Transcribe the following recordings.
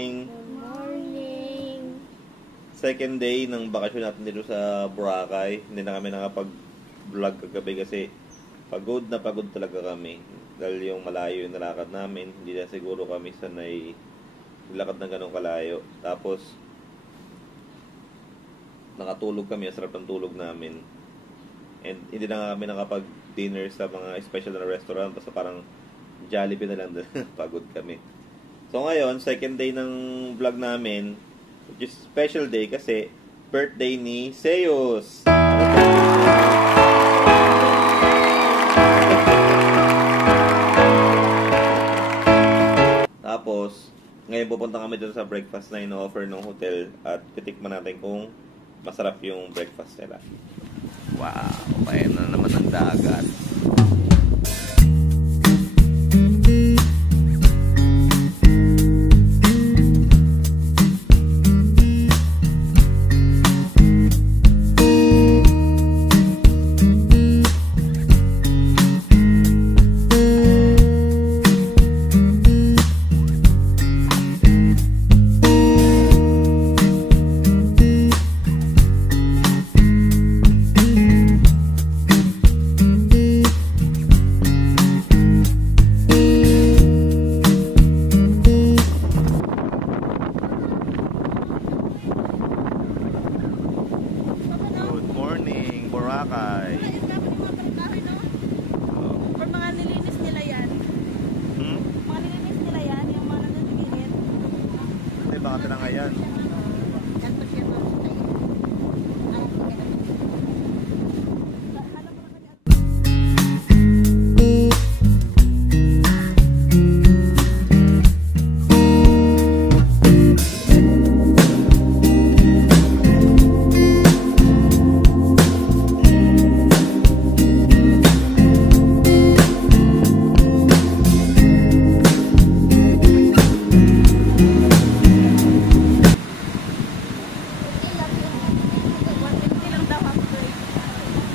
morning! Good morning! Second day ng bakasyon natin dito sa Boracay. Hindi na kami nakapag-vlog kagabi kasi pagod na pagod talaga kami. Dahil yung malayo yung nalakad namin, hindi na siguro kami sanay lakad ng ganong kalayo. Tapos, nakatulog kami, ang sarap ng tulog namin. And hindi na kami nakapag-dinner sa mga special na restaurant. Basta parang Jollibee na lang. Pagod kami. So ngayon, second day ng vlog namin, which is special day kasi birthday ni Seus. Tapos, ngayon pupunta kami dun sa breakfast na ino-offer ng hotel at titikman natin kung masarap yung breakfast nila. Wow, kaya na naman ang dagat. Boracay. Or mga nilinis nila yan. Mga nilinis nila yan, yung mga nandunigilid. Hindi, baka talaga yan.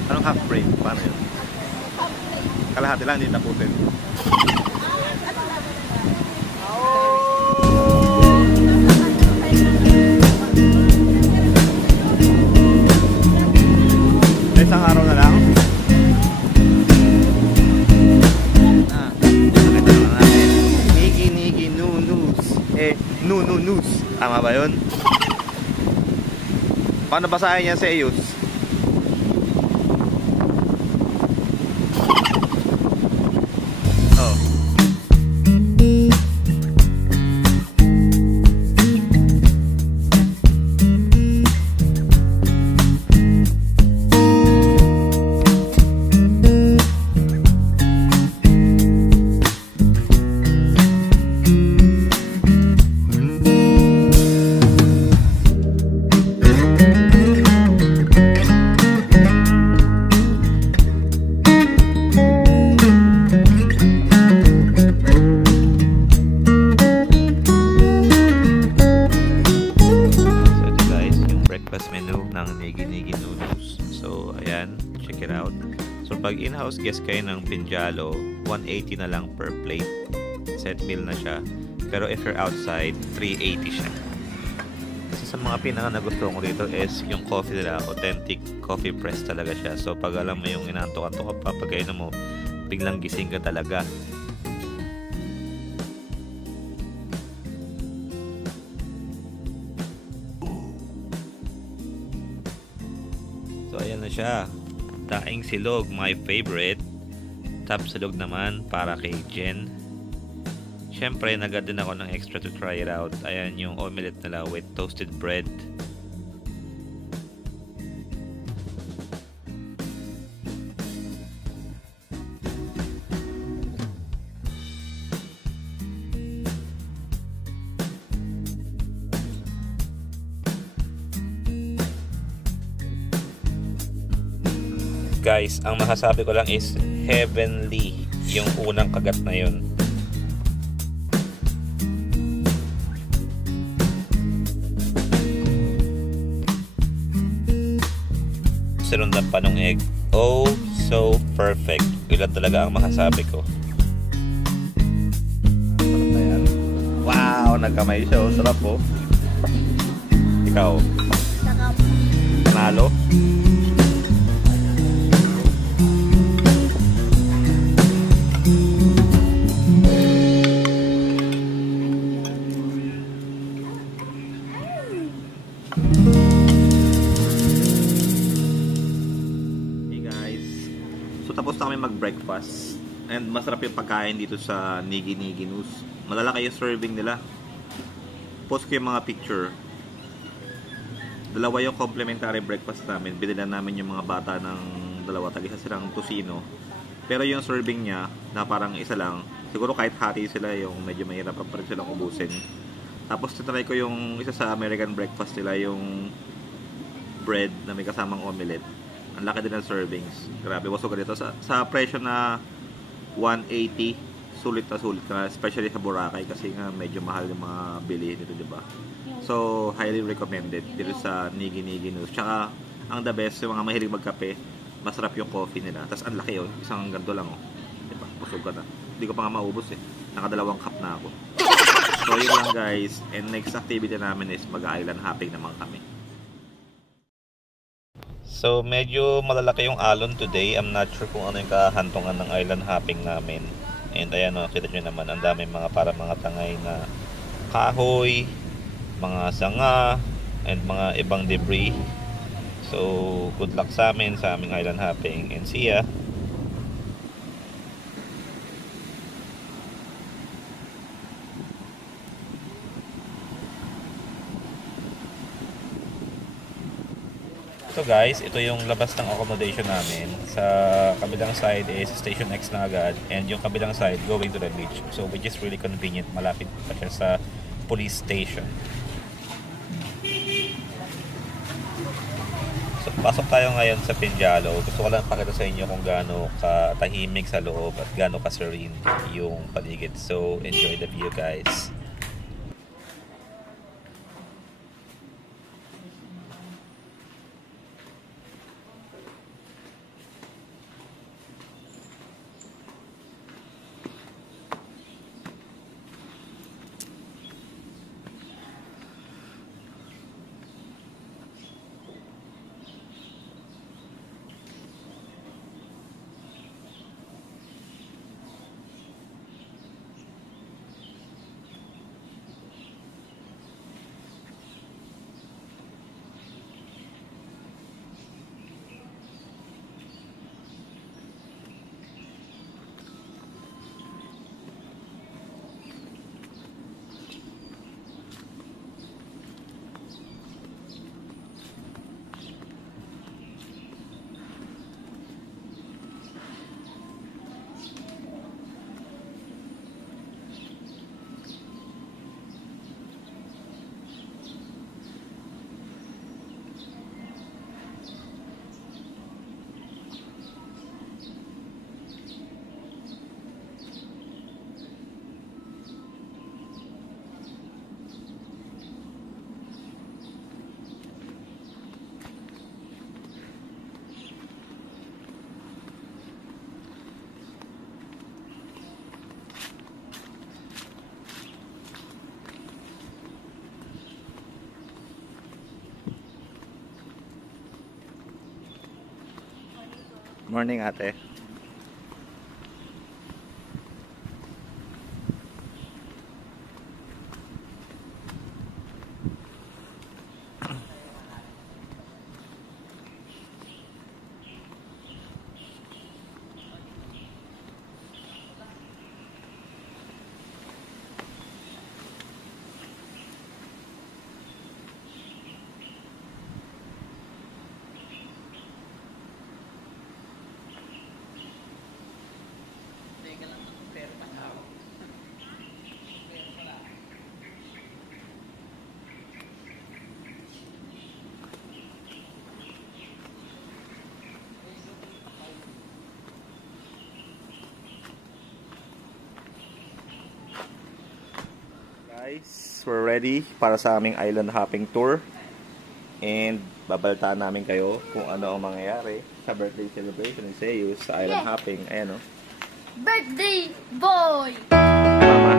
Anong half break? Paano yun? Kalahati lang, hindi tapusin. Isang araw na lang. Nakita na natin. Nigi nunus. Nunus. Tama ba yun? Paano basahin niya sa Seus? Menu ng Nigi Noodles. So, ayan, check it out. So, pag in-house guest kayo ng Pinjalo, 180 na lang per plate. Set meal na siya. Pero if you're outside, 380 siya. Kasi sa mga pinaka nagustuhan ko dito is yung coffee nila, authentic coffee press talaga siya. So, pag alam mo yung inantok-antok ka pa, pag kayo na mo, biglang gising ka talaga. So, ayan na siya. Daing silog, my favorite. Tap silog naman para kay Jen. Siyempre, nagad din ako ng extra to try it out. Ayan yung omelette nila with toasted bread. Guys, ang masasabi ko lang is heavenly yung unang kagat na yun. Sinundan pa ng egg. Oh, so perfect. Ilan talaga ang masasabi ko. Wow, ako nagkamay siya. Oh. Sarap po. Ikaw. Sarap. Panalo. Tapos na kami mag-breakfast and masarap yung pagkain dito sa Nigi Noodles. Malalaki yung serving nila. Post ko yung mga picture. Dalawa yung complimentary breakfast namin. Binilan namin yung mga bata ng dalawa. Tag-isa silang tosino. Pero yung serving niya na parang isa lang, siguro kahit hati sila yung medyo mahirap pa rin silang ubusin. Tapos tinry ko yung isa sa American breakfast nila, yung bread na may kasamang omelette. Ang laki din ng servings. Grabe, wasog ka dito. Sa presyo na 180, sulit na sulit ka. Especially sa Boracay kasi nga medyo mahal yung mga bilihin dito, diba? So, highly recommended dito sa Nigi Noodles. Tsaka, ang the best, yung mga mahilig magkape, masarap yung coffee nila. Tapos, ang laki, oh. Isang ganto lang, oh. Diba? Busog ka na. Hindi ko pa nga maubos, eh. Nakadalawang cup na ako. So, yun lang, guys. And next activity namin is mag-island hopping naman kami. So, medyo malalaki yung alon today. I'm not sure kung ano yung kahantungan ng island hopping namin. And ayan o, kita nyo naman, ang dami mga para mga tangay na kahoy, mga sanga, and mga ibang debris. So, good luck sa amin sa aming island hopping. And see ya! So guys, ito yung labas ng accommodation namin. Sa kabilang side is Station X na agad, and yung kabilang side going to the beach. So which is really convenient, malapit pa siya sa police station. So pasok tayo ngayon sa Pinjalo. Gusto ko lang pakita sa inyo kung gaano katahimik sa loob at gaano ka-serene yung paligid. So enjoy the view, guys. Morning, ate. Guys, we're ready para sa aming island hopping tour. And babaltaan namin kayo kung ano ang mangyayari sa birthday celebration ni Zeus sa island hopping. Ayan o. Birthday boy! Mama.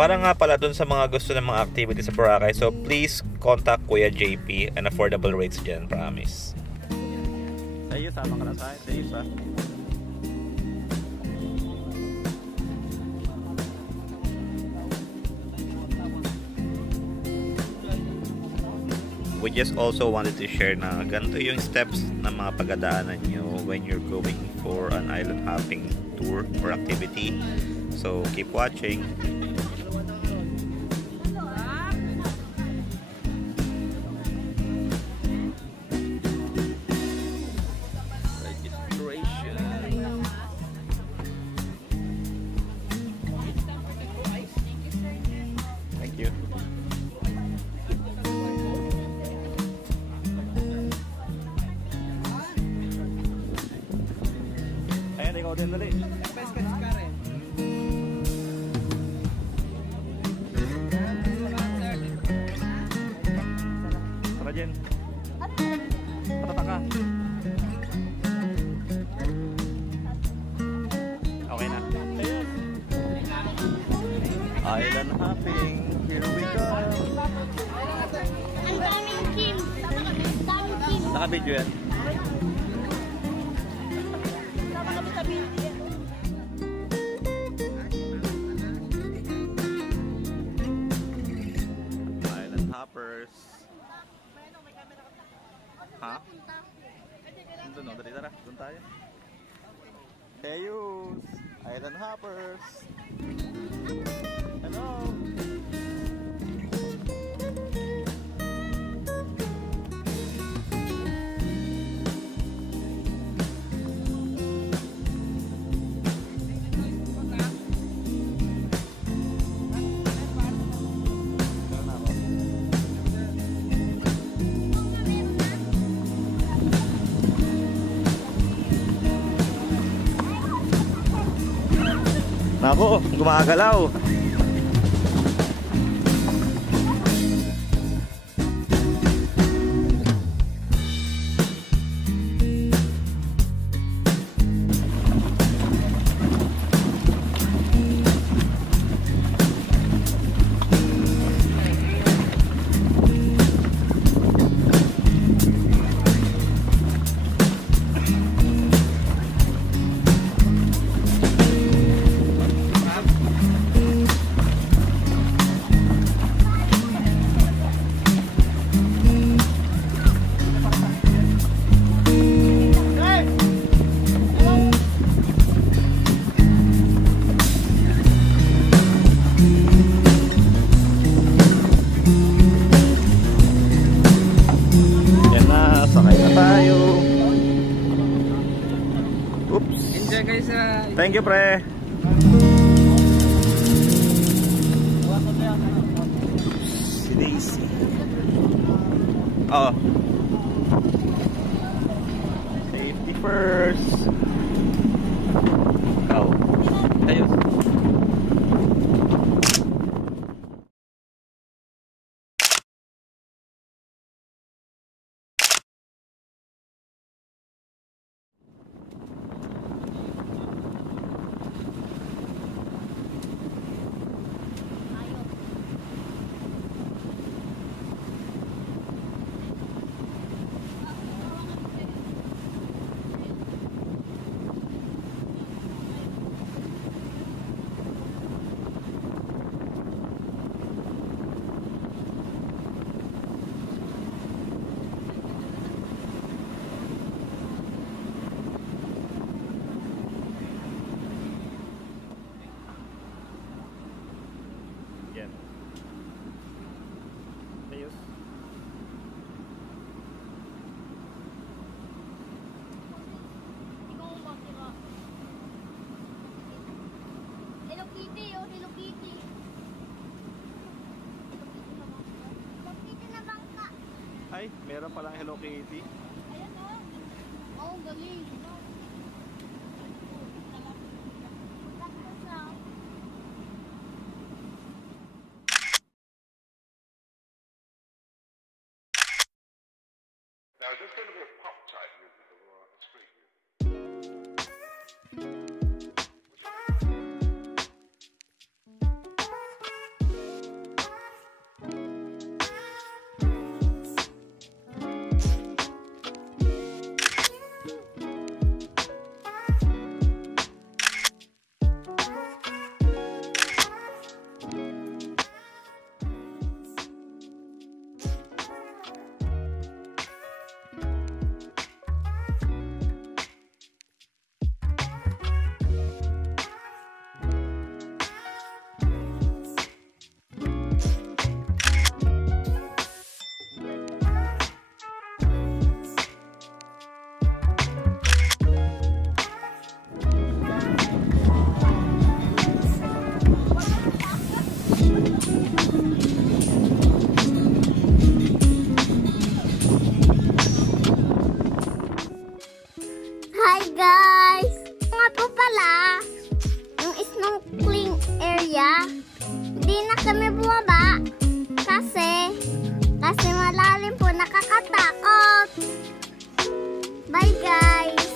Para nga pala dun sa mga gusto ng mga activities sa Boracay, so please contact Kuya JP and affordable rates dyan, promise. Ayun, sama ka na sa akin. Ayun, ha? We just also wanted to share na ganito yung steps na mga pagdadaanan nyo when you're going for an island hopping tour or activity. So keep watching. Registration. Thank you. Ikaw din dali. Tara Jen. Patata ka. Okay na. Island hopping. Here we go. Ang daming Kim. Daming Kim. Naka-video yan. Island hoppers. Ha? Doon no, dali tara. Doon tayo. Heyus! Island hoppers. Hello! Nako, gumagalaw. Thank you, pre. Si Daisy. Oh. Safety first. Oh. Ayos. Ay, meron palang Hello Kitty. Ayan o. Oo, galing. Now, there's going to be a pop type music on the street. na kami bumaba. Kasi malalim po, nakakatakot. Bye guys.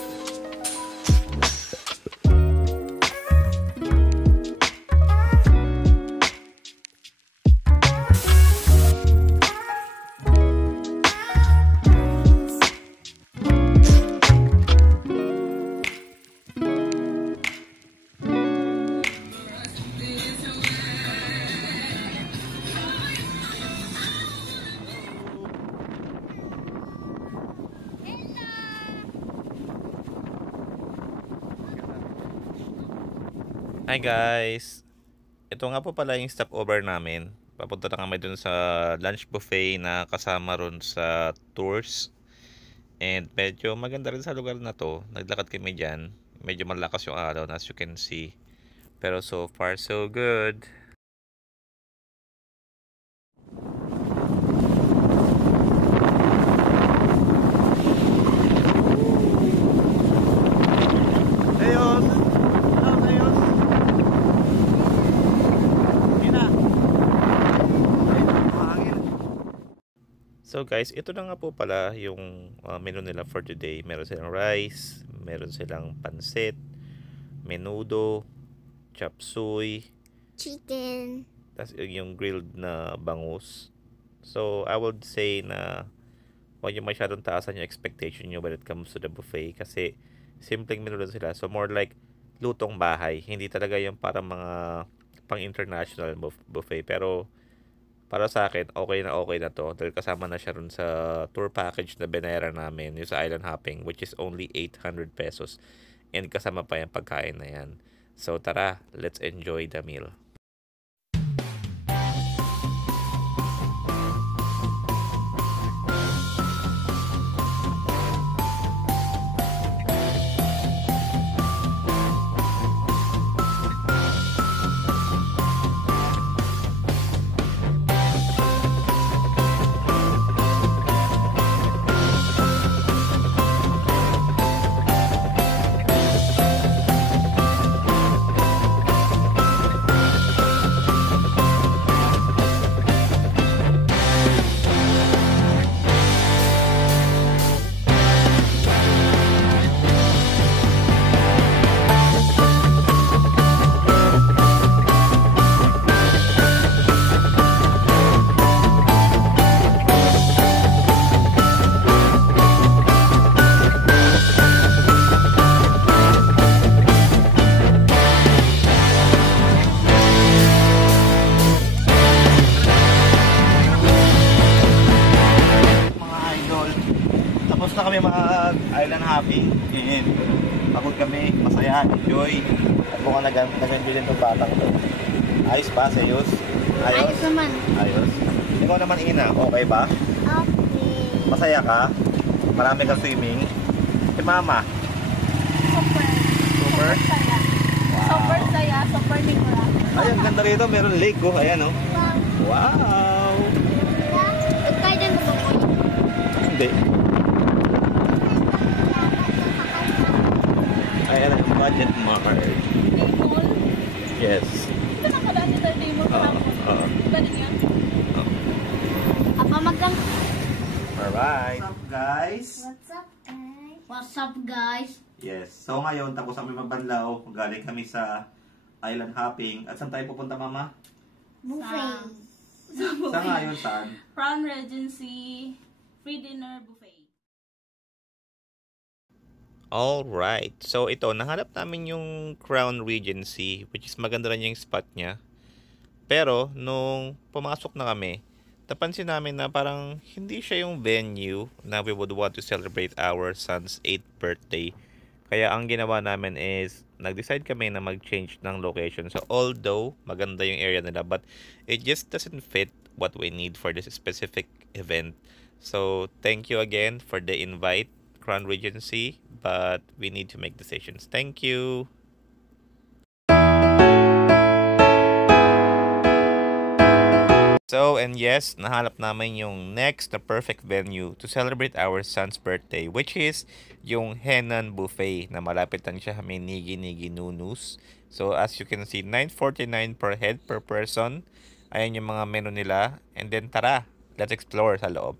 Hi guys! Ito nga po pala yung stopover namin. Papunta na kami dun sa lunch buffet na kasama ron sa tours. And medyo maganda rin sa lugar na to. Naglakad kami dyan. Medyo malakas yung araw as you can see. Pero so far so good. Ayos! Ayos! So guys, ito na nga po pala yung menu nila for today. Meron silang rice, meron silang pansit, menudo, chop suey, Chicken. tas yung grilled na bangus. So I would say na huwag yung masyadong taasan yung expectation nyo when it comes to the buffet kasi simpleng menu lang sila. So more like lutong bahay. Hindi talaga yung para mga pang international buffet. Pero para sa akin, okay na to. Dahil kasama na siya rin sa tour package na binayaran namin, yung sa island hopping, which is only 800 pesos. And kasama pa yung pagkain na yan. So tara, let's enjoy the meal. Tapos na kami mag-island hopping and pagod kami, masaya, enjoy. At mukhang nag-enjoy din itong batang to. Ayos ba? Ayos? Ayos naman. Ayos. Ikaw naman, Ina, okay ba? Okay. Masaya ka? Marami kang swimming? Si Mama? Super. Super? Saya. Super saya. Super ligura. Ay, ang ganda rito. Meron lake, oh. Ayan, oh. Wow! Kaya din mo mo. Hindi. Ayan ang budget mart. Dimol. Yes. Ito na kada dito dimol Oo. Oo. Iba din yan. Apa magang. Alright. What's up, guys? What's up, guys? What's up, guys? Yes. So ngayon, tapos kami magbanlaw. Galing kami sa island hopping. At saan tayo pupunta, Mama? Buffet. Saan ngayon? Saan? Crown Regency free dinner buffet. Alright. So ito, nahanap namin yung Crown Regency, which is maganda rin yung spot niya. Pero, nung pumasok na kami, napansin namin na parang hindi siya yung venue na we would want to celebrate our son's 8th birthday. Kaya ang ginawa namin is, nag-decide kami na mag-change ng location. So although maganda yung area nila, but it just doesn't fit what we need for this specific event. So thank you again for the invite, Crown Regency, but we need to make decisions. Thank you. So, and yes, nahanap namin yung next na perfect venue to celebrate our son's birthday, which is yung Henan Buffet na malapit lang siya kami Nigi Nigi Nunus. So, as you can see, $9.49 per head per person. Ayan yung mga menu nila. And then tara, let's explore sa loob.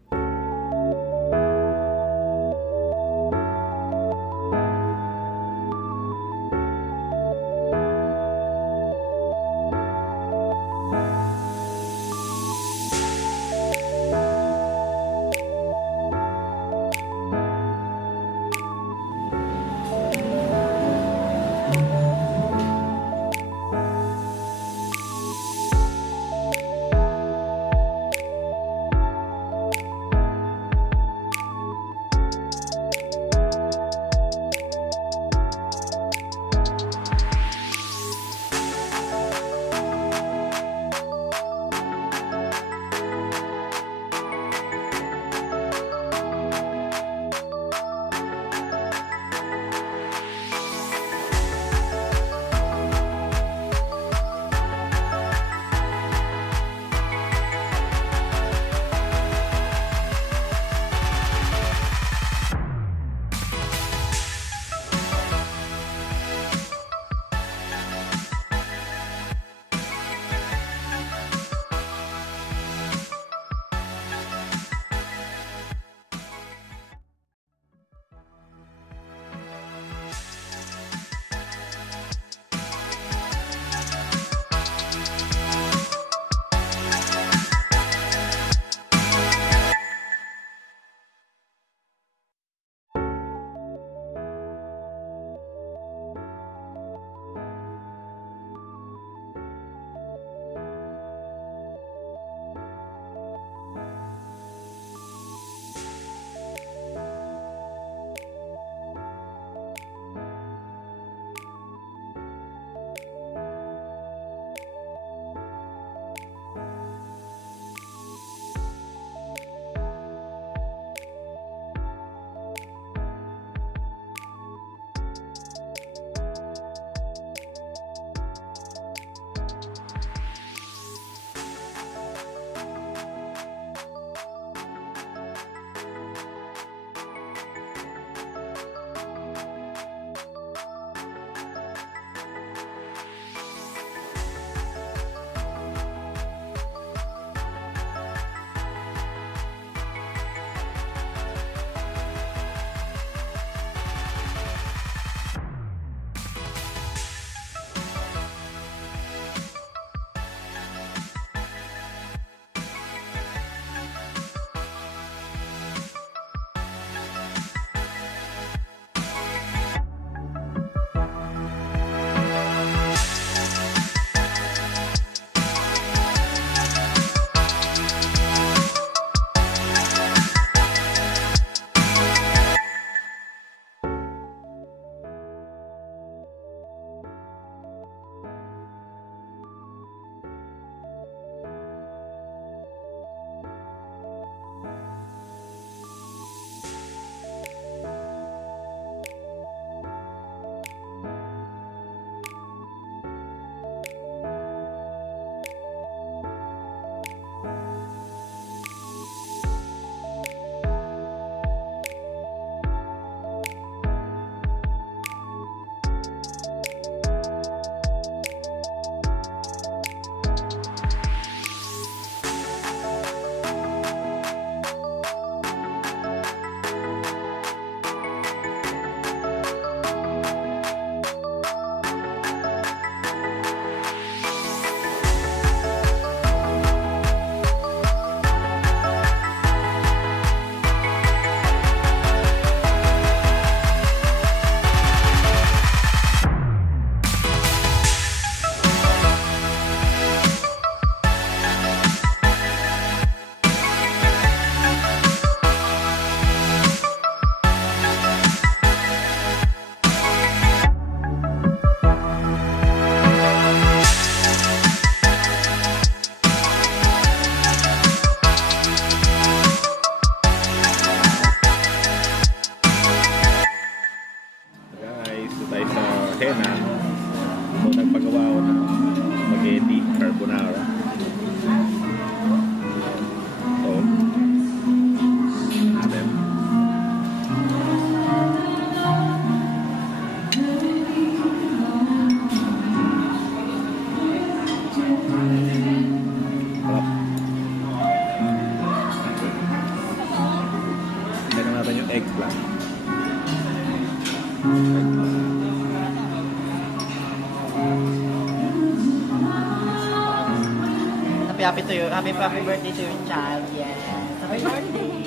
happy to you. Happy birthday to your child. Yes. Happy birthday.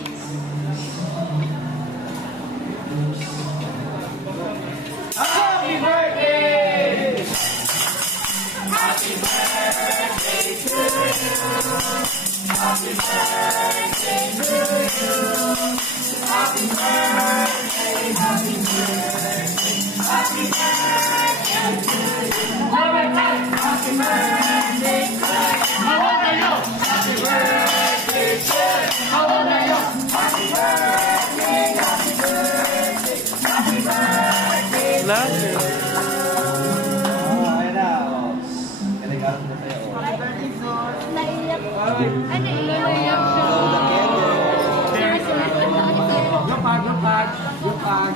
Happy birthday! Happy birthday to you. Happy birthday to you. Happy birthday, happy birthday. Happy birthday to you. Happy birthday to you. How old are you? Happy birthday to you. How old are you? Happy birthday, happy birthday. Happy birthday. Love you. Ayun na. Kaligaran na sa'yo. Naiyak. Naiyak siya. Lupag.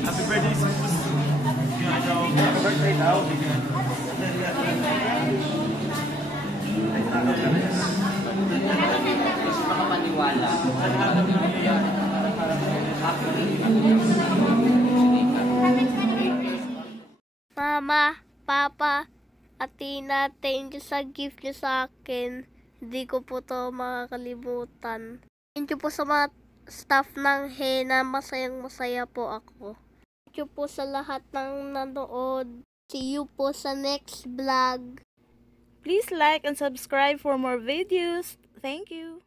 Happy birthday, sis. Happy birthday daw. Gusto makapaniwala. Mama, Papa, Atina, thank you sa gift niyo sa akin. Hindi ko po to makakalimutan. Thank you po sa mga staff ng Hena. Masayang masaya po ako. Thank you po sa lahat ng nanood. See you po sa next vlog. Please like and subscribe for more videos. Thank you.